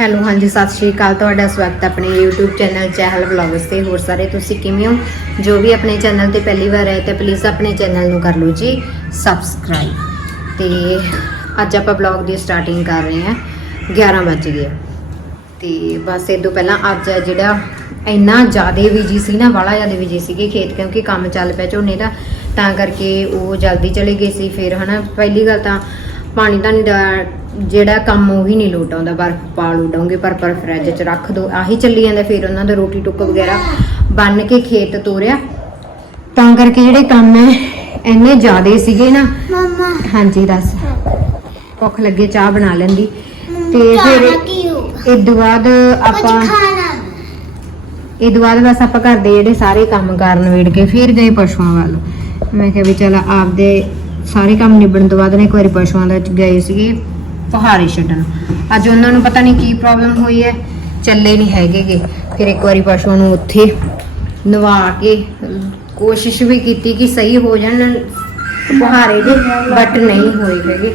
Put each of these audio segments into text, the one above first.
Hello, ਹਾਂਜੀ, ਸਤਿ ਸ਼੍ਰੀ ਅਕਾਲ। ਤੁਹਾਡਾ ਸਵਾਗਤ ਹੈ ਆਪਣੇ YouTube ਚੈਨਲ ਚਹਿਲ ਵਲੌਗਸ ਤੇ। ਹੋਰ ਸਾਰੇ ਤੁਸੀਂ ਕਿਵੇਂ ਹੋ? ਜੋ ਵੀ ਆਪਣੇ ਚੈਨਲ ਤੇ ਪਹਿਲੀ ਵਾਰ ਆਏ ਤਾਂ ਪਲੀਜ਼ ਆਪਣੇ ਚੈਨਲ ਨੂੰ ਕਰ ਲਓ ਜੀ ਸਬਸਕ੍ਰਾਈਬ ਤੇ ਅੱਜ ਆਪਾਂ ਵਲੌਗ ਦੀ ਸਟਾਰਟਿੰਗ ਕਰ ਰਹੇ ਹਾਂ। 11 ਵਜ ਗਏ ਆ। ਤੇ ਬਸ ਇਹ ਤੋਂ ਪਹਿਲਾਂ ਅੱਜ ਆ ਜਿਹੜਾ ਇੰਨਾ ਜ਼ਿਆਦਾ ਬਿਜ਼ੀ ਸੀ ਨਾ ਬੜਾ ਜ਼ਿਆਦਾ ਬਿਜ਼ੀ ਸੀਗੇ ਖੇਤ, ਕਿਉਂਕਿ ਕੰਮ ਚੱਲ ਪਿਆ ਝੋਨੇ ਦਾ। ਤਾਂ ਕਰਕੇ ਉਹ ਜਲਦੀ ਚਲੇ ਗਏ ਸੀ। ਫਿਰ ਹਨਾ, ਪਹਿਲੀ ਗੱਲ ਤਾਂ ਪਾਣੀ ਧਾਣੀ ਦਾ ਜਿਹੜਾ ਕੰਮ ਉਹ ਹੀ ਨਹੀਂ ਲੋਟ ਆਉਂਦਾ ਬਰਫ ਪਾ ਲੂ ਡੋਂਗੇ ਪਰ ਪਰ ਫਰਿੱਜ 'ਚ ਰੱਖ ਦੋ। ਆਹੀ ਚੱਲੀ ਜਾਂਦਾ ਫਿਰ ਉਹਨਾਂ ਦਾ ਰੋਟੀ ਟੁੱਕ ਵਗੈਰਾ ਬੰਨ ਕੇ ਖੇਤ ਤੋਰਿਆ। ਤਾਂ ਕਰਕੇ ਜਿਹੜੇ ਕੰਮ ਹੈ ਇੰਨੇ ਜ਼ਿਆਦੇ ਸੀਗੇ ਨਾ। ਮਮਾ। ਹਾਂਜੀ ਦੱਸ। ਭੁੱਖ ਲੱਗੇ ਚਾਹ ਬਣਾ ਲੈਂਦੀ। ਤੇ ਫਿਰ ਇਹ ਤੋਂ ਬਾਅਦ ਆਪਾਂ ਇਹ ਤੋਂ ਬਾਅਦ ਬਸ ਆਪਾਂ ਘਰ ਦੇ ਜਿਹੜੇ ਸਾਰੇ ਕੰਮ ਕਰਨ ਵੇੜ ਕੇ ਫਿਰ ਗਏ ਪਸ਼ੂਆਂ ਵੱਲ। ਮੈਂ ਕਿਹਾ ਵੀ ਚਲ ਆਪਦੇ ਸਾਰੇ ਕੰਮ ਨਿਬੜਨ ਤੋਂ ਬਾਅਦ ਨੇ ਇੱਕ ਵਾਰੀ ਪਸ਼ੂਆਂ ਦੇ ਵਿੱਚ ਗਏ ਸੀਗੇ ਪਹਾੜੀ ਛੱਡਣ। ਅੱਜ ਉਹਨਾਂ ਨੂੰ ਪਤਾ ਨਹੀਂ ਕੀ ਪ੍ਰੋਬਲਮ ਹੋਈ ਹੈ, ਚੱਲੇ ਨਹੀਂ ਹੈਗੇਗੇ। ਫਿਰ ਇੱਕ ਵਾਰੀ ਪਸ਼ੂਆਂ ਨੂੰ ਉੱਥੇ ਨਵਾ ਕੇ ਕੋਸ਼ਿਸ਼ ਵੀ ਕੀਤੀ ਕਿ ਸਹੀ ਹੋ ਜਾਣ ਪਹਾੜੇ ਦੇ ਬਟ ਨਹੀਂ ਹੋਏ ਹੈਗੇ।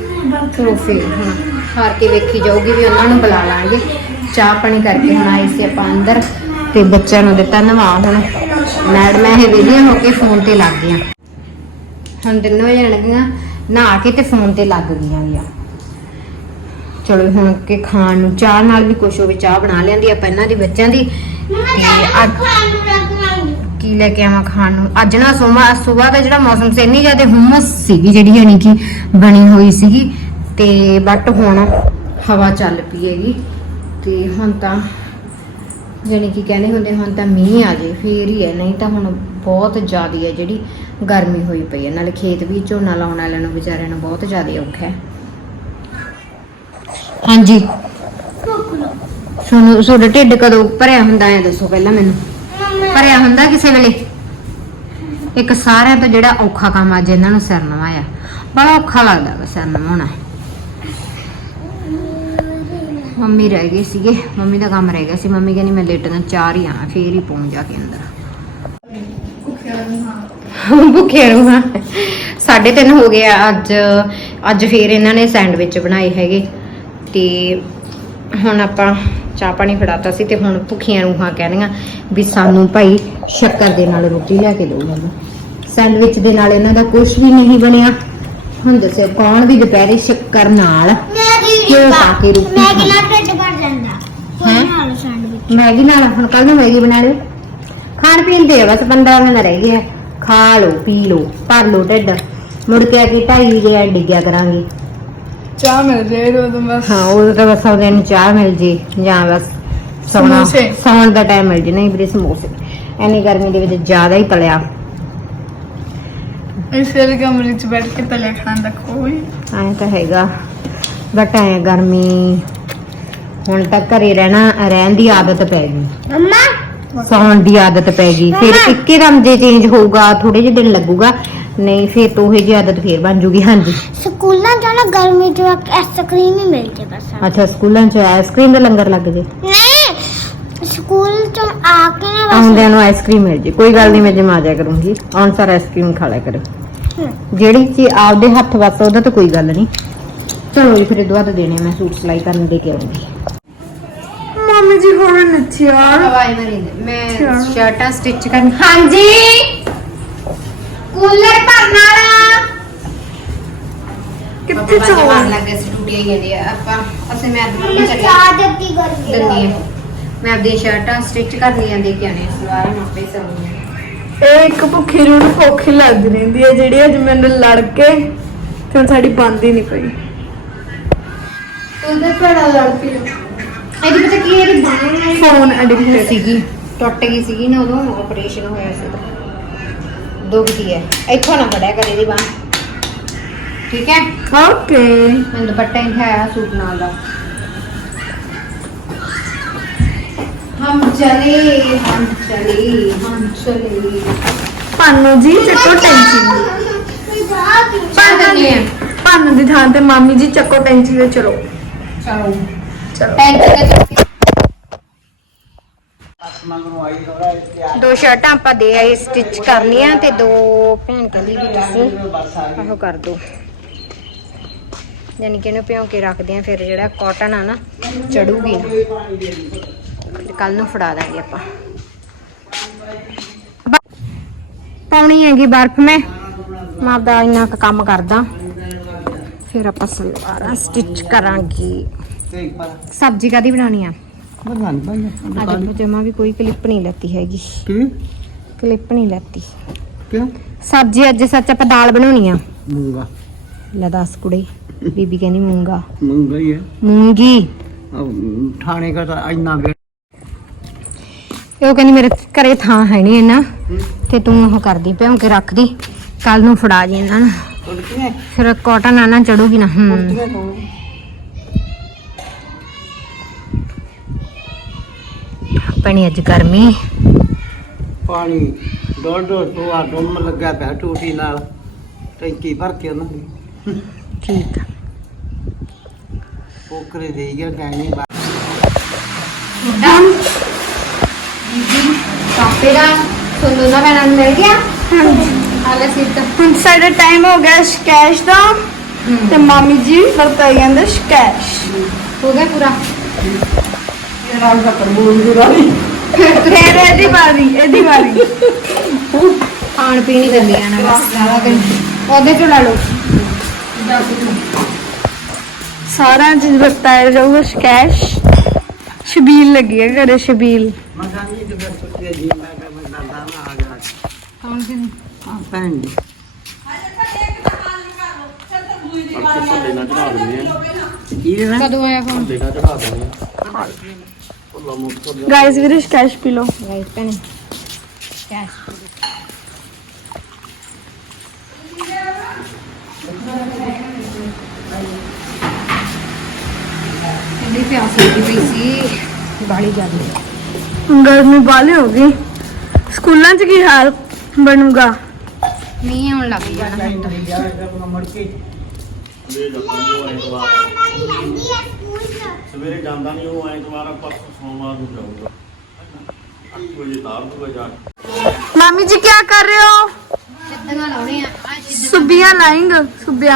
ਚਲੋ ਫਿਰ ਹੁਣ ਹਾਰ ਕੇ ਵੇਖੀ ਜਾਊਗੀ ਵੀ ਉਹਨਾਂ ਨੂੰ ਬੁਲਾ ਲਾਂਗੇ। ਚਾਹ ਪਾਣੀ ਕਰਕੇ ਹੁਣ ਆਏ ਸੀ ਆਪਾਂ ਅੰਦਰ ਤੇ ਬੱਚਿਆਂ ਨੂੰ ਦਿੱਤਾ ਨਵਾ ਹੁਣ। ਮੈਡਮ ਇਹ ਵਿਹਲੀਆਂ ਹੋ ਕੇ ਫੋਨ ਤੇ ਲੱਗ ਗਈਆਂ। ਹੁਣ ਤਿੰਨੋਂ ਜਣਗੀਆਂ ਨਹਾ ਕੇ ਤੇ ਫੋਨ ਤੇ ਲੱਗ ਗਈਆਂ ਗਿਆ ਚਲੋ ਹੁਣ ਕਿ ਖਾਣ ਨੂੰ ਚਾਹ ਨਾਲ ਵੀ ਕੁਛ ਹੋਵੇ ਚਾਹ ਬਣਾ ਲੈਂਦੀ ਆਪਾਂ ਇਹਨਾਂ ਦੀ ਬੱਚਿਆਂ ਦੀ। ਤੇ ਅੱਜ ਕੀ ਲੈ ਕੇ ਆਵਾਂ ਖਾਣ ਨੂੰ? ਅੱਜ ਨਾ ਸੋਮਾ ਸਵੇਰ ਦਾ ਜਿਹੜਾ ਮੌਸਮ ਸੀ ਇੰਨੀ ਜ਼ਿਆਦਾ ਹੁਮਸ ਸੀਗੀ ਜਿਹੜੀ ਯਾਨੀ ਕਿ ਬਣੀ ਹੋਈ ਸੀਗੀ। ਤੇ ਬਟ ਹੁਣ ਹਵਾ ਚੱਲ ਪਈ ਹੈਗੀ। ਤੇ ਹੁਣ ਤਾਂ ਯਾਨੀ ਕਿ ਕਹਿੰਦੇ ਹੁੰਦੇ ਹੁਣ ਤਾਂ ਮੀਂਹ ਆ ਜੇ ਫੇਰ ਹੀ ਹੈ ਨਹੀਂ ਤਾਂ ਹੁਣ ਬਹੁਤ ਜ਼ਿਆਦਾ ਹੈ ਜਿਹੜੀ ਗਰਮੀ ਹੋਈ ਪਈ ਹੈ। ਨਾਲੇ ਖੇਤ ਵੀ ਝੋਨਾ ਲਾਉਣ ਵਾਲਿਆਂ ਨੂੰ ਵਿਚਾਰਿਆਂ ਨੂੰ ਬਹੁਤ ਜ਼ਿਆਦਾ ਔਖਾ ਹੈ। ਹਾਂਜੀ। ਭੁੱਖ ਤੁਹਾਡਾ ਢਿੱਡ ਕਦੋਂ ਭਰਿਆ ਹੁੰਦਾ ਹੈ ਦੱਸੋ ਪਹਿਲਾਂ ਮੈਨੂੰ। ਭਰਿਆ ਹੁੰਦਾ ਕਿਸੇ ਵੇਲੇ? ਇੱਕ ਸਾਰਿਆਂ ਤੋਂ ਜਿਹੜਾ ਔਖਾ ਕੰਮ ਅੱਜ ਇਹਨਾਂ ਨੂੰ ਸਿਰ ਨਵਾਇਆ। ਬੜਾ ਔਖਾ ਲੱਗਦਾ ਵਾ ਸਿਰ ਨਵਾਉਣਾ। ਮੰਮੀ ਰਹਿ ਗਈ ਸੀਗੇ। ਮੰਮੀ ਦਾ ਕੰਮ ਰਹਿ ਗਿਆ ਸੀ। ਮੰਮੀ ਕਹਿੰਦੀ ਮੈਂ ਲੇਟਣਾ ਚਾਰ ਹੀ ਆ ਫੇਰ ਹੀ ਪਹੁੰਚ ਜਾ ਕੇ ਅੰਦਰ। ਭੁੱਖੇ ਰਹੂਗਾ ਸਾਢੇ ਤਿੰਨ ਹੋ ਗਏ ਆ ਅੱਜ ਅੱਜ ਫੇਰ ਇਹਨਾਂ ਨੇ ਸੈਂਡਵਿਚ ਬਣਾਏ ਹੈਗੇ। ਤੇ ਹੁਣ ਆਪਾਂ ਚਾਹ ਪਾਣੀ ਫੜਾਤਾ ਸੀ ਤੇ ਹੁਣ ਭੁੱਖੀਆਂ ਰੂਹਾਂ ਕਹਿੰਦੀਆਂ ਵੀ ਸਾਨੂੰ ਭਾਈ ਸ਼ੱਕਰ ਦੇ ਨਾਲ ਰੋਟੀ ਲਿਆ ਕੇ ਦਿਓ ਮੈਨੂੰ। ਸੈਂਡਵਿਚ ਦੇ ਨਾਲ ਇਹਨਾਂ ਦਾ ਕੁਝ ਵੀ ਨਹੀਂ ਬਣਿਆ। ਹੁਣ ਦੱਸਿਓ ਕੌਣ ਵੀ ਦੁਪਹਿਰੇ ਸ਼ੱਕਰ ਨਾਲ ਘਿਓ ਪਾ ਕੇ ਰੋਟੀ ਮੈਗੀ ਨਾਲ ਢਿੱਡ ਭਰ ਜਾਂਦਾ। ਕੋਈ ਹੈਂ? ਨਾਲ ਸੈਂਡਵਿਚ। ਮੈਗੀ ਨਾਲ ਹੁਣ ਕੱਲ ਨੂੰ ਮੈਗੀ ਬਣਾ ਲਿਓ। ਖਾਣ ਪੀਣ ਦੇ ਬਸ 15 ਮਿੰਟ ਰਹਿ ਗਏ ਆ। ਖਾ ਲਓ ਪੀ ਲਓ ਭਰ ਲਓ ਢਿੱਡ। ਮੁੜ ਕੇ ਕੇ ਢਾਈ ਵਜੇ ਡਿੱਗਿਆ ਕਰਾਂਗੇ। ਚਾਹ ਮਿਲ ਜਾਏ ਉਦੋਂ ਬਸ। ਹਾਂ ਉਹ ਤਾਂ ਬਸ ਉਹਦੇ ਨੂੰ ਚਾਹ ਮਿਲ ਜੇ ਜਾਂ ਬਸ ਸੌਣਾ। ਸਮੋਸੇ। ਸੌਣ ਦਾ ਟਾਈਮ ਮਿਲ ਜੇ। ਨਹੀਂ ਵੀਰੇ ਸਮੋਸੇ। ਐਨੀ ਗਰਮੀ ਦੇ ਵਿੱਚ ਜ਼ਿਆਦਾ ਹੀ ਤਲਿਆ। ਇਸ ਵੇਲੇ ਕਮਰੇ 'ਚ ਬੈਠ ਕੇ ਤਲੇ ਖਾਣ ਦਾ ਕੋਈ। ਐਂ ਤਾਂ ਹੈਗਾ। ਬਟ ਐ ਗਰਮੀ। ਹੁਣ ਤਾਂ ਘਰੇ ਰਹਿਣਾ ਰਹਿਣ ਦੀ ਆਦਤ ਪੈ ਗਈ। ਮਮਾ ਸੌਣ ਦੀ ਆਦਤ ਪੈ ਗਈ। ਫਿਰ। ਇੱਕੇ ਦਮ ਜੇ ਚੇਂਜ ਹੋਊਗਾ ਥੋੜੇ ਜਿਹੇ ਦਿਨ ਲੱਗੂਗਾ ਨਹੀਂ ਫਿਰ ਤੋਂ ਇਹ ਜੀ ਆਦਤ ਫੇਰ ਬਣ ਜੂਗੀ ਹਾਂਜੀ। ਸਕੂਲਾਂ ਚ ਨਾ ਗਰਮੀ ਚ ਆਈਸਕ੍ਰੀਮ ਹੀ ਮਿਲਦੀ ਬਸ। ਅੱਛਾ ਸਕੂਲਾਂ 'ਚ ਆਈਸਕ੍ਰੀਮ ਦਾ ਲੰਗਰ ਲੱਗ ਜੇ? ਨਹੀਂ ਸਕੂਲ ਤੋਂ ਆ ਕੇ ਨਾ ਬਸ ਆਉਂਦਿਆਂ ਨੂੰ ਆਈਸਕ੍ਰੀਮ ਮਿਲ ਜੇ। ਕੋਈ ਗੱਲ ਨਹੀਂ ਮੈਂ ਜਮਾ ਜਾ ਕਰੂੰਗੀ। ਆਉਣ ਸਾਰ ਆਈਸਕ੍ਰੀਮ ਖਾ ਲਿਆ ਕਰੋ। ਜਿਹੜੀ ਚੀਜ਼ ਆਪਦੇ ਹੱਥ ਵਸ ਉਹਦਾ ਤਾਂ ਕੋਈ ਗੱਲ ਨਹੀਂ। ਚਲੋ ਜੀ ਫਿਰ ਦੁਆ ਤਾਂ ਦੇਣੇ ਮੈਂ ਸੂਟ ਸਿਲਾਈ ਕਰਨ ਦੇ ਕੇ ਆਉਂਗੀ। ਮੰਮੀ ਜੀ ਹੋਰ ਨੱਚਿਆ ਹਵਾਈ ਮਰਿੰਦ ਮੈਂ। ਸ਼ਰਟਾਂ ਸਟਿਚ ਕਰਨ। ਹਾਂਜੀ! ਕੂਲਰ ਭਰਨ ਵਾਲਾ! ਕਿੱਥੇ ਚੋਣ ਲੱਗੇ ਜਾਂਦੇ ਆ। ਆਪਾਂ ਅਸੀਂ ਮੈਂ ਮੰਮੀ ਚੱਲੀ। ਚਾਹ ਦਿੱਤੀ ਗਰਮੀ ਮੈਂ ਆਪਣੀ ਸ਼ਰਟਾਂ ਸਟਿਚ ਕਰਨੀਆਂ ਦੇ ਕੇ ਆਣੇ ਸਲਵਾਰ ਨੂੰ ਆਪੇ ਇਹ ਇੱਕ ਭੁੱਖੀ ਨੂੰ ਨਾ ਭੁੱਖ ਹੀ ਲੱਗਦੀ ਰਹਿੰਦੀ ਹੈ ਜਿਹੜੀ ਅੱਜ ਮੈਨੂੰ ਲੜ ਕੇ ਤੇ ਹੁਣ ਸਾਡੀ ਬੰਦ ਹੀ ਨਹੀਂ ਪਈ। ਉਹਦੇ ਭੜਾ ਲੜ ਪਈ ਇਹਦੀ ਪਤਾ ਕੀ ਹੈ ਇਹਦੀ ਬਾਂਹ ਫੋਨ ਐਡਿਕਟਡ ਸੀਗੀ ਟੁੱਟ ਗਈ ਸੀਗੀ ਨਾ ਉਦੋਂ ਆਪਰੇਸ਼ਨ ਹੋਇਆ ਸੀ ਤਾਂ ਦੁਖਦੀ ਹੈ। ਇੱਥੋਂ ਨਾ ਫੜਿਆ ਕਰ ਇਹਦੀ ਬਾਂਹ। ਠੀਕ ਹੈ? ਓਕੇ ਮੈਂ ਦੁਪੱਟਾ ਹੀ ਹੈ ਸੂਟ ਨਾਲ ਦਾ। ਹਮ ਚਲੇ ਹਮ ਚਲੇ ਹਮ ਚਲੇ। ਪਾਨੂ ਜੀ ਚੱਕੋ ਟੈਂਚੀ ਚੱਲ ਦਿੰਦੇ ਆ। ਪਾਨੂ ਦੀ ਥਾਂ ਤੇ ਮਾਮੀ ਜੀ ਚੱਕੋ ਟੈਂਚੀ ਤੇ ਚਲੋ। ਚਲੋ। ਚਲੋ ਟੈਂਸ਼ਨ ਤੇ ਦੋ ਸ਼ਰਟਾਂ ਆਪਾਂ ਦੇ ਆਏ ਸਟਿਚ ਕਰਨੀਆਂ ਤੇ ਦੋ ਭੈਣ ਕਹਿੰਦੀ ਵੀ ਤੁਸੀਂ ਆਹੋ ਕਰ ਦੋ। ਯਾਨੀ ਕਿ ਇਹਨੂੰ ਭਿਉਂ ਕੇ ਰੱਖਦੇ ਆ ਫਿਰ ਜਿਹੜਾ ਕਾਟਨ ਆ ਨਾ ਚੜੂਗੀ ਨਾ। ਫਿਰ ਕੱਲ ਨੂੰ ਫੜਾ ਦਾਂਗੇ ਆਪਾਂ। ਪਾਉਣੀ ਹੈਗੀ ਬਰਫ ਮੈਂ। ਮੈਂ ਆਪਦਾ ਇੰਨਾ ਕੁ ਕੰਮ ਕਰਦਾ। ਫਿਰ ਆਪਾਂ ਸਲਵਾਰਾਂ ਸਟਿਚ ਕਰਾਂਗੇ। ਸਬਜ਼ੀ ਕਾਦੀ ਬਣਾਉਣੀ ਆ? ਅੱਜ ਆਪਾਂ ਜਮਾ ਵੀ ਕੋਈ ਕਲਿੱਪ ਨਹੀਂ ਲੈਤੀ ਹੈਗੀ। ਕਲਿੱਪ ਨਹੀਂ ਲੈਤੀ। ਕਿਉਂ? ਸਬਜ਼ੀ ਅੱਜ ਸੱਚ ਆਪਾਂ ਦਾਲ ਬਣਾਉਣੀ ਆ। ਮੂੰਗਾ। ਲੈ ਦੱਸ ਕੁੜੇ ਬੀਬੀ ਕਹਿੰਦੀ ਮੂੰਗਾ। ਮੂੰਗਾ ਹੀ ਹੈ। ਮੂੰਗੀ। ਥਾਣੇ ਦਾ ਤਾਂ ਇੰਨਾ ਉਹ ਕਹਿੰਦੀ ਮੇਰੇ ਘਰੇ ਥਾਂ ਹੈ ਨਹੀਂ ਇਹਨਾਂ। ਤੇ ਤੂੰ ਉਹ ਕਰਦੀ ਭਿਉਂ ਕੇ ਰੱਖਦੀ। ਕੱਲ ਨੂੰ ਫੜਾ ਜੀ ਇਹਨਾਂ ਨੂੰ। ਫਿਰ ਕਾਟਨ ਆ ਨਾ ਚੜੂਗੀ ਨਾ ਹੂੰ। ਪਣੀ ਅੱਜ ਗਰਮੀ। ਪਾਣੀ ਡੋਲ ਡੋਲ ਤੋਂ ਆ ਡੁੰਮ ਲੱਗਿਆ ਪਿਆ ਟੂਟੀ ਨਾਲ। ਟੈਂਕੀ ਭਰ ਕੇ ਉਹਨਾਂ ਦੀ। ਠੀਕ ਆ। ਪੋਕਰੇ ਦੇ ਗਿਆ ਗੈਣੀ ਕਾਪੇ ਦਾ ਤੁਹਾਨੂੰ ਨਾ ਮੈਨਾਂ ਮਿਲ ਗਿਆ ਹਾਲੇ ਸਿੱਧ ਹੁਣ ਸਾਡਾ ਟਾਈਮ ਹੋ ਗਿਆ ਸਕੈਸ਼ ਦਾ। ਤੇ ਮਾਮੀ ਜੀ ਵਰਤਾਈ ਜਾਂਦੇ ਸਕੈਸ਼ ਹੋ ਗਿਆ ਪੂਰਾ। ਨਾਲ ਦਾ ਪ੍ਰਮੋਲ ਦੀ ਰਾਣੀ ਫਿਰ ਇਹਦੀ ਵਾਰੀ ਇਹਦੀ ਵਾਰੀ। ਖਾਣ ਪੀਣ ਹੀ ਕਰਨੀ ਆ ਨਾ ਬਸ। ਸਾਰਾ ਦਿਨ ਉਹਦੇ ਚੋਂ ਲੈ ਲਓ। ਸਾਰਾ ਚੀਜ਼ ਵਰਤਾਇਆ ਜਾਊਗਾ ਸਕੈਸ਼ ਸ਼ਬੀਲ ਲੱਗੀ ਹੈ ਘਰੇ ਸ਼ਬੀਲ। ਮਗਾਨੀ ਦੇ ਬਸ ਤੇ ਜੀ ਮੈਂ ਕਿਹਾ ਮੈਂ ਦਾਦਾ ਨਾ ਆ। ਗਿਆ ਕੌਣ ਸੀ ਹਾਂ ਭੈਣ ਜੀ ਇਹ ਨਾ ਕਦੋਂ ਆਇਆ ਫੋਨ ਗਾਇਸ ਵੀਰੇ ਸਕੈਸ਼ ਪੀ ਲਓ ਗਾਇਸ ਭੈਣੇ ਕੈਸ਼ ਇਹਦੀ ਪਿਆਸ ਲੱਗੀ ਪਈ ਸੀ। ਬਾਲੀ ਜਾਂਦੀ ਗਰਮੀ ਬਾਲੀ ਹੋ ਗਈ ਸਕੂਲਾਂ 'ਚ ਕੀ ਹਾਲ ਬਣੂਗਾ? ਮੀਂਹ ਆਉਣ ਲੱਗ ਜਾਣਾ ਸਵੇਰੇ ਜਾਂਦਾ ਨਹੀਂ ਉਹ ਐਤਵਾਰ ਆ ਪਰਸੋਂ ਸੋਮਵਾਰ ਨੂੰ ਜਾਊਗਾ 8 ਵਜੇ ਤਾਰ ਦੂਗਾ ਜਾ ਕੇ ਮਾਮੀ ਜੀ ਕੀ ਕਰ ਰਹੇ ਹੋ ਸਿੱਧੀਆਂ ਲਾਉਣੇ ਆ ਆ सुबिया लाएंगे सुबिया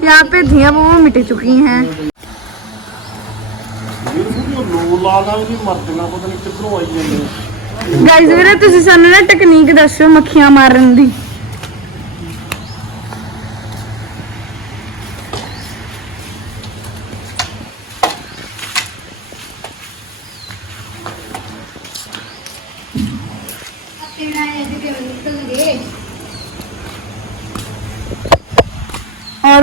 यहाँ पे धिया वो मिट चुकी हैं ਵੀਰ ਉਹ ਲੋ ਲਾ ਲਾ ਵੀ ਮਰਦੀਆਂ ਪਤਾ ਨਹੀਂ ਕਿੱਧਰੋਂ ਆਈ ਜਾਂਦੇ ਗਾਇਜ਼ ਵੀਰੇ ਤੁਸੀਂ ਸਾਨੂੰ ਨਾ ਟੈਕਨੀਕ ਦੱਸਿਓ ਮੱਖੀਆਂ ਮਾਰਨ ਦੀ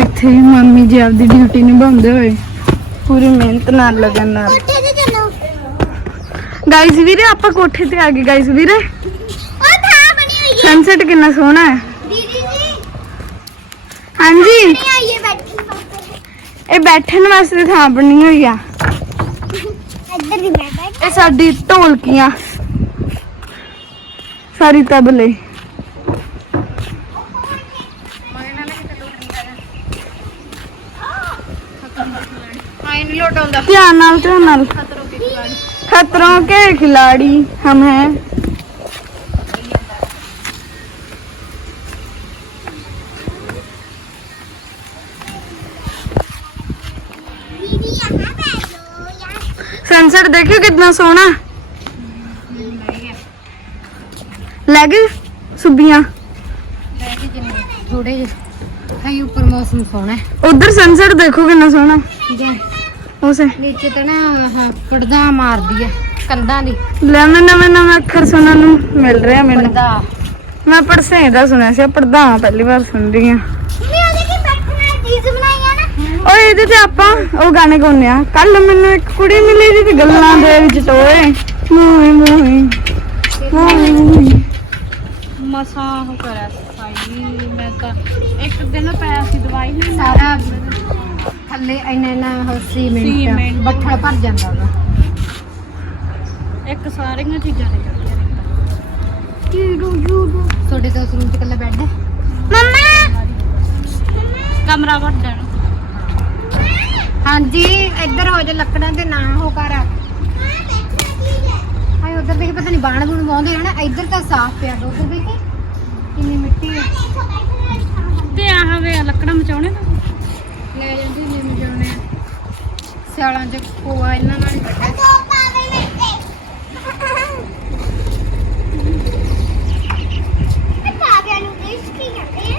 ਇੱਥੇ ਹੀ ਮੰਮੀ ਜੀ ਆਪਦੀ ਡਿਊਟੀ ਨਿਭਾਉਂਦੇ ਹੋਏ ਪੂਰੀ ਮਿਹਨਤ ਨਾਲ ਲਗਨ ਨਾਲ। ਗਾਇਸ ਵੀਰੇ ਆਪਾਂ ਕੋਠੇ ਤੇ ਆ ਗਏ ਗਾਇਸ ਵੀਰੇ। ਉਹ ਥਾਂ ਬਣੀ ਹੋਈ ਹੈ। ਸਨਸੈਟ ਕਿੰਨਾ ਸੋਹਣਾ ਹੈ। ਦੀਦੀ ਜੀ। ਹਾਂਜੀ। ਇਹ ਬੈਠਣ ਵਾਸਤੇ ਥਾਂ ਬਣੀ ਹੋਈ ਆ। ਇੱਧਰ ਵੀ ਬੈਠਾ ਇਹ ਸਾਡੀ ਢੋਲਕੀਆਂ। ਸਾਰੀ ਤਬਲੇ। ਆਏ ਨਹੀਂ ਲੋਟ ਆਉਂਦਾ ਧਿਆਨ ਨਾਲ ਧਿਆਨ ਨਾਲ खतरों के खिलाड़ी हम हैं दीदी यहाँ बैठो यहाँ सनसेट देखियो कितना सोना ਲੈ ਗਈ ਸੁਬੀਆਂ ਥੋੜੇ ਜਿਹੇ ਹਾਈ ਉੱਪਰ ਮੌਸਮ ਸੋਹਣਾ ਹੈ ਉਧਰ ਸਨਸੈਟ ਦੇਖੋ ਕਿੰਨਾ ਸੋਹਣਾ ਜਾਂ ਉਸੇ। ਨੀਚੇ ਤਾਂ ਨਾ ਆਹ ਮਾਰਦੀ ਹੈ ਕੰਧਾਂ ਦੀ। ਲੈ ਮੈਂ ਨਵੇਂ ਨਵੇਂ ਅੱਖਰ ਸੁਣਨ ਨੂੰ ਮਿਲ ਰਿਹਾ ਮੈਨੂੰ। ਮੈਂ ਪਰਸੇ ਦਾ ਸੁਣਿਆ ਸੀ ਪਰਦਾ ਪਹਿਲੀ ਵਾਰ ਸੁਣ ਰਹੀ ਹਾਂ। ਮੈਂ ਉਹਦੇ ਕੀ ਬੈਠਣਾ ਚੀਜ਼ ਬਣਾਈ ਆ ਓਏ ਇਹਦੇ ਤੇ ਆਪਾਂ ਉਹ ਗਾਣੇ ਗਾਉਂਦੇ ਆ ਕੱਲ ਮੈਨੂੰ ਇੱਕ ਕੁੜੀ ਮਿਲੀ ਜਿਹਦੀ ਗੱਲਾਂ ਦੇ ਵਿੱਚ ਟੋਏ। ਮੂਹੀ ਮੂਹੀ ਮੂਹੀ ਮਸਾਂ ਕਰਿਆ ਸਫ਼ਾਈ ਮੈਂ ਆ ਇੱਕ ਦਿਨ ਪਿਆ ਸੀ ਦਵਾਈ ਨਹੀਂ ਸਾਰਾ ਥੱਲੇ ਇੰਨਾ ਇੰਨਾ ਉਹ ਸੀਮੈਂਟ ਸੀਮੈਂਟ। ਬੱਠਲ ਭਰ ਜਾਂਦਾ ਉਹਦਾ। ਇੱਕ ਸਾਰੀਆਂ ਚੀਜ਼ਾਂ ਨੇ ਕਰਦੀਆਂ ਨੇ। ਜੂਡੂ ਜੂਡੂ ਤੁਹਾਡੇ ਉਸ ਰੂਮ 'ਚ ਇਕੱਲਾ ਬੈੱਡ ਹੈ। ਮਮਾ! ਕਮਰਾ ਵੱਡਾ ਨਾ। ਹਾਂਜੀ ਇੱਧਰ ਹੋ ਜਾ ਲੱਕੜਾਂ ਤੇ ਨਾ ਹੋ ਕਰ ਹਾਏ ਉਧਰ ਦੇਖ ਪਤਾ ਨਹੀਂ ਬਾਣ ਬੂਣ ਵਾਉਂਦੇ ਆ ਨਾ ਇੱਧਰ ਤਾਂ ਸਾਫ਼ ਪਿਆ ਉਧਰ ਦੇਖੀ ਕਿੰਨੀ ਮਿੱਟੀ ਹੈ ਤੇ ਆਹ ਵੇ ਲੱਕੜਾਂ ਮਚਾਉਣੇ ਤਾਂ। ਲੈ ਜਾਂਦੇ ਨੇ ਸਿਆਲਾਂ 'ਚ ਕੋਆ ਇਹਨਾਂ ਨਾਲ। ਕੱਢਿਆ।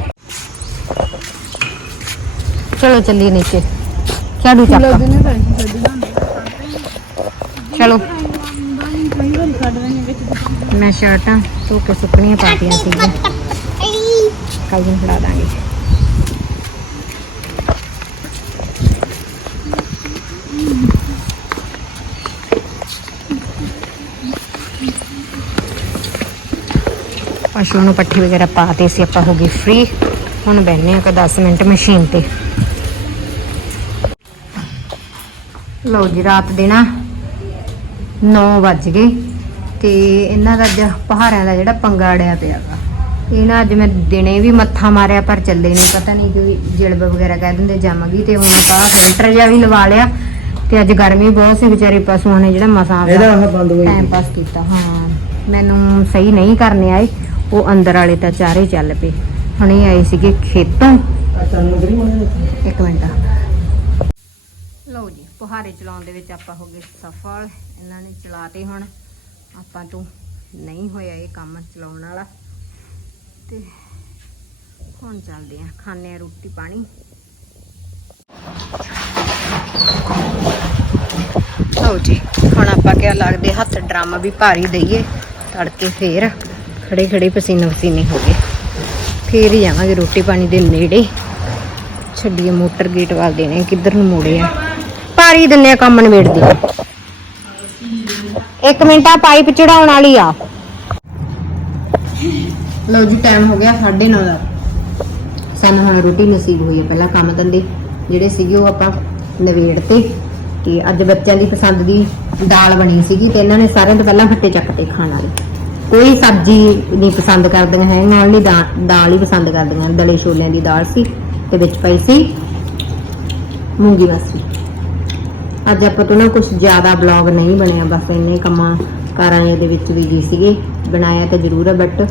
ਚਲੋ ਚੱਲੀਏ ਨੀਚੇ। ਝਾੜੂ ਚੱਕ। ਚਲੋ। ਮੈਂ ਸ਼ਰਟਾਂ ਧੋ ਕੇ ਸੁੱਕਣੀਆਂ ਪਾਤੀਆਂ ਸੀਗੀਆਂ। ਕੱਲ ਨੂੰ ਫੜਾ ਦਾਂਗੇ। ਪਸ਼ੂ ਨੂੰ ਪੱਠੇ ਵਗੈਰਾ ਪਾਤੇ ਸੀ ਆਪਾਂ ਹੋ ਗਏ ਫ੍ਰੀ ਹੁਣ ਬੈਠਨੇ ਆ ਕਿ 10 ਮਿੰਟ ਮਸ਼ੀਨ ਤੇ। ਲਓ ਜੀ ਰਾਤ ਦੇ ਨਾ 9 ਵੱਜ ਗਏ ਤੇ ਇਹਨਾਂ ਦਾ ਅੱਜ ਪਹਾੜਿਆਂ ਦਾ ਜਿਹੜਾ ਪੰਗਾ ਅੜਿਆ ਪਿਆ ਇਹ ਨਾ ਅੱਜ ਮੈਂ ਦਿਨੇ ਵੀ ਮੱਥਾ ਮਾਰਿਆ ਪਰ ਚੱਲੇ ਨਹੀਂ ਪਤਾ ਨਹੀਂ ਕਿ ਜਿਲਬ ਵਗੈਰਾ ਕਹਿ ਦਿੰਦੇ ਜੰਮ ਗਈ ਤੇ ਹੁਣ ਆਪਾਂ ਫਿਲਟਰ ਜਿਹਾ ਵੀ ਲਵਾ ਲਿਆ। ਤੇ ਅੱਜ ਗਰਮੀ ਬਹੁਤ ਸੀ ਵਿਚਾਰੇ ਪਸ਼ੂਆਂ ਨੇ ਜਿਹੜਾ ਮਸਾਂ ਹੋਈ ਟਾਈਮ ਪਾਸ ਕੀਤਾ। ਹਾਂ ਮੈਨੂੰ ਸਹੀ ਨਹੀਂ ਕਰਨੇ ਆਏ। ਉਹ ਅੰਦਰ ਵਾਲੇ ਤਾਂ ਚਾਰੇ ਚੱਲ ਪਏ। ਹੁਣੇ ਆਏ ਸੀਗੇ ਖੇਤੋਂ। ਇੱਕ ਮਿੰਟ। ਲਓ ਜੀ, ਪੁਹਾਰੇ ਚਲਾਉਣ ਦੇ ਵਿੱਚ ਆਪਾਂ ਹੋ ਗਏ ਸਫਲ। ਇਹਨਾਂ ਨੇ ਚਲਾਤੇ ਹੁਣ। ਆਪਾਂ ਤੋਂ ਨਹੀਂ ਹੋਇਆ ਇਹ ਕੰਮ ਚਲਾਉਣ ਵਾਲਾ। ਤੇ ਹੁਣ ਚੱਲਦੇ ਆ ਖਾਣੇ ਆ ਰੋਟੀ ਪਾਣੀ। ਲਓ ਜੀ, ਹੁਣ ਆਪਾਂ ਕਿਆ ਲੱਗਦੇ, ਹੱਥ ਡਰਮ ਵੀ ਭਾਰੀ ਦਈਏ। ਤੜਕੇ ਫੇਰ। ਖੜੇ ਖੜੇ ਪਸੀਨੇ ਪਸੀਨੇ ਹੋ ਗਏ। ਫੇਰ ਹੀ ਜਾਵਾਂਗੇ ਰੋਟੀ ਪਾਣੀ ਦੇ ਨੇੜੇ। ਛੱਡੀਏ ਮੋਟਰ ਗੇਟ ਵੱਲ ਦੇਣੇ ਕਿੱਧਰ ਨੂੰ ਮੋੜੇ ਆ? ਭਾਰੀ ਦਿੰਨੇ ਆ ਕੰਮ ਨਿਬੇੜਦੇ ਆ। ਇੱਕ ਮਿੰਟ ਆ, ਪਾਈਪ ਚੜਾਉਣ ਵਾਲੀ ਆ। ਲਓ ਜੀ ਟਾਈਮ ਹੋ ਗਿਆ 9:30 ਦਾ। ਸਾਨੂੰ ਹੁਣ ਰੋਟੀ ਨਸੀਬ ਹੋਈ ਹੈ ਪਹਿਲਾਂ ਕੰਮ ਧੰਦੇ ਜਿਹੜੇ ਸੀਗੇ ਉਹ ਆਪਾਂ ਨਵੇੜ ਤੇ ਅੱਜ ਬੱਚਿਆਂ ਦੀ ਪਸੰਦ ਦੀ ਦਾਲ ਬਣੀ ਸੀਗੀ ਤੇ ਇਹਨਾਂ ਨੇ ਸਾਰਿਆਂ ਤੋਂ ਪਹਿਲਾਂ ਫੱਟੇ ਚੱਕਤੇ ਖਾਣ ਵਾਲੇ। ਕੋਈ ਸਬਜ਼ੀ ਨਹੀਂ ਪਸੰਦ ਕਰਦੀਆਂ ਹੈ ਨਾਲ ਨਹੀਂ ਦਾਲ ਹੀ ਪਸੰਦ ਕਰਦੀਆਂ ਦਲੇ ਛੋਲਿਆਂ ਦੀ ਦਾਲ ਸੀ ਤੇ ਵਿੱਚ ਪਈ ਸੀ ਮੂੰਗੀ ਮਸਰੀ ਅੱਜ ਆਪਾਂ ਤੋਂ ਨਾ ਕੁਝ ਜ਼ਿਆਦਾ ਬਲੌਗ ਨਹੀਂ ਬਣਿਆ ਬਸ ਇੰਨੇ ਕੰਮਾਂ ਕਾਰਾਂ ਦੇ ਵਿੱਚ ਵੀ ਜੀ ਸੀਗੇ। ਬਣਾਇਆ ਤਾਂ ਜ਼ਰੂਰ ਹੈ ਬਟ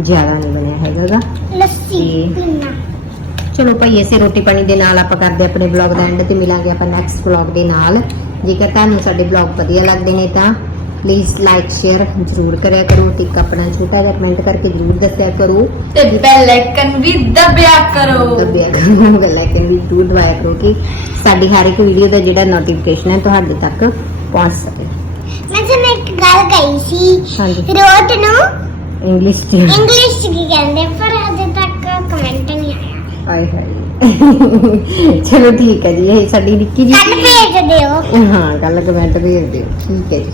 ਜ਼ਿਆਦਾ ਨਹੀਂ ਬਣਿਆ ਹੈਗਾ ਗਾ। ਲੱਸੀ ਚਲੋ ਭਾਈ ਇਸੇ ਰੋਟੀ ਪਾਣੀ ਦੇ ਨਾਲ ਆਪਾਂ ਕਰਦੇ ਆਪਣੇ ਬਲੌਗ ਦਾ ਐਂਡ ਤੇ ਮਿਲਾਂਗੇ ਆਪਾਂ ਨੈਕਸਟ ਬਲੌਗ ਦੇ ਨਾਲ। ਜੇਕਰ ਤੁਹਾਨੂੰ ਸਾਡੇ ਬਲੌਗ ਵਧੀਆ ਲੱਗਦੇ ਨੇ ਤਾਂ ਪਲੀਜ਼ ਲਾਈਕ ਸ਼ੇਅਰ ਜ਼ਰੂਰ ਕਰਿਆ ਕਰੋ ਤੇ ਆਪਣਾ ਛੋਟਾ ਜਿਹਾ ਕਮੈਂਟ ਕਰਕੇ ਜ਼ਰੂਰ ਦੱਸਿਆ ਕਰੋ। ਤੇ ਬੈਲ ਆਈਕਨ ਵੀ ਦਬਿਆ ਕਰੋ। ਦੱਬਿਆ ਕਰੋ ਗੱਲਾਂ ਕਿ ਵੀ ਜ਼ਰੂਰ ਦਵਾਇਆ ਕਰੋ ਕਿ ਸਾਡੀ ਹਰ ਇੱਕ ਵੀਡੀਓ ਦਾ ਜਿਹੜਾ ਨੋਟੀਫਿਕੇਸ਼ਨ ਹੈ ਤੁਹਾਡੇ ਤੱਕ ਪਹੁੰਚ ਸਕੇ। ਮੈਂ ਤੁਹਾਨੂੰ ਇੱਕ ਗੱਲ ਕਹੀ ਸੀ ਹਾਂਜੀ। ਰੋਟ ਨੂੰ ਇੰਗਲਿਸ਼ ਚ। ਇੰਗਲਿਸ਼ 'ਚ ਕੀ ਕਹਿੰਦੇ ਪਰ ਹਜੇ ਤੱਕ ਕਮੈਂਟ ਨਹੀਂ ਆਇਆ। ਹਾਏ ਹਾਏ। ਚਲੋ ਠੀਕ ਹੈ ਜੀ ਇਹ ਸਾਡੀ ਨਿੱਕੀ ਜੀ ਕੱਲ ਭੇਜ ਦਿਓ। ਹਾਂ ਕੱਲ ਕਮੈਂਟ ਭੇਜ ਦਿਓ। ਠੀਕ ਹੈ ਜੀ।